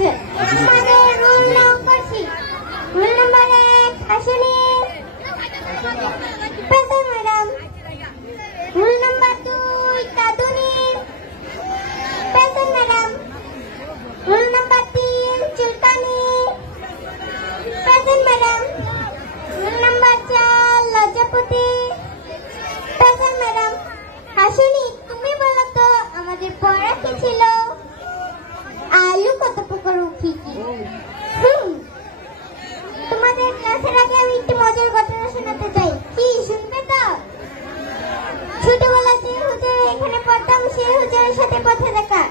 আছে আমাদের roll number 6 roll number 1 Hasini পেশন ম্যাডাম রোল নাম্বার 2 কাদুনি পেশন ম্যাডাম রোল নাম্বার 3 চুলকানি পেশন ম্যাডাম রোল নাম্বার 4 লজ্জাপতি পেশন ম্যাডাম হাসিনী তুমি বলো তো আমাদের পড়া কি ছিল আলু কত প্রকার কি কি তোমাদের ক্লাসের আগে আমি একটু মজার ঘটনা শোনাতে চাই কি শুনবে তো ছোটবেলা যে হুজুর এখানে পড়তাম সেই হুজুরের সাথে পথে দেখা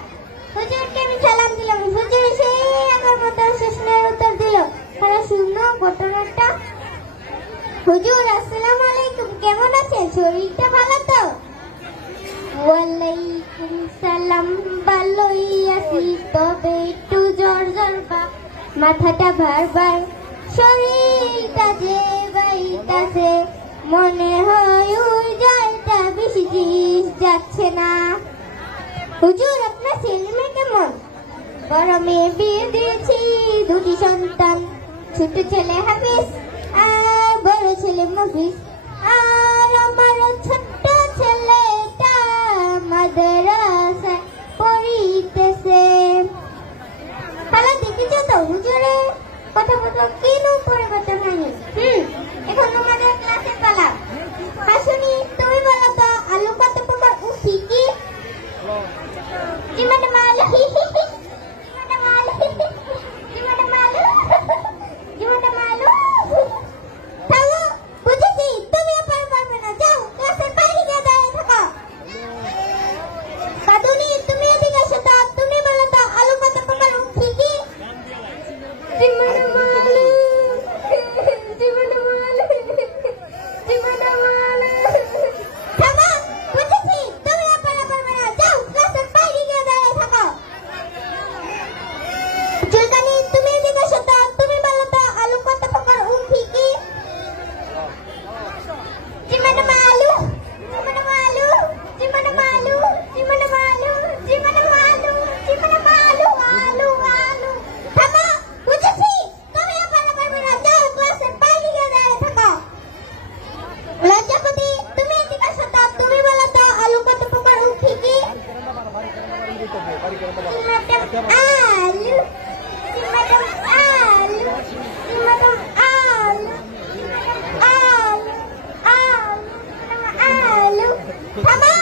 হুজুরকে আমি সালাম দিলাম হুজুর সেই আমার মতো প্রশ্নের উত্তর দিল তারা শুনলো ঘটনাটা হুজুর আসসালামু আলাইকুম কেমন আছেন শরীরটা ভালো তো ওয়ালাইকুম সালাম ভালোই আছি তবে একটু জ্বর জ্বর ভাব মাথাটা ভার শরীরটা যে বাইতাছে মনে হয় ওই জ্বরটা বেশি দিন যাচ্ছে না হুজুর আপনার ছেলে মেয়ে কেমন বড় মেয়ে বিয়ে দিয়েছি দুটি সন্তান ছোট ছেলে হাফিজ আর বড় ছেলে মুফিজ আর আমার ছোট্ট ছেলেটা মাদ্রাসায় পড়িতেছে তাহলে দেখেছো তো হুজুরে কথা বলতে কেন পরিবর্তন হয়নি এখন তোমাদের ক্লাসের পালা হাসুনি তুমি বলো তো আলু কত প্রকার কি কি জিমাটা মাল জিমাটা মাল জিমাটা মাল জিমাটা মাল তাহলে বুঝেছি তুমি পারবে না যাও ক্লাসের বাইরে গিয়ে দাঁড়িয়ে থাকো কাদুনি তুমি এদিকে এসো তো তুমি বলো তো আলু কত প্রকার কি কি জিমাটা মাল জিমাটা মাল জিমাটা মাল থামো বুঝেছি তুমি পারবে না যাও ক্লাসের বাইরে গিয়ে দাঁড়িয়ে থাকো চুলকানি তুমি এদিকে এসো তো তুমি বলো তো আলু কত প্রকার কি কি জিমাটা মালু জিমাটা মালু জিমাটা মালু জিমাটা মালু জিমাটা মালু জিমাটা মালু আলু আলু থামো বুঝেছি তুমি পারবে না যাও ক্লাসের বাইরে গিয়ে দাঁড়িয়ে থাকো লজ্জাপতি তুমি এদিকে এসো তো তুমি বলো তো আলু কত প্রকার কি কি আলু জিমাটা আলু জিমাটা আলু আলু আলু আলু থামো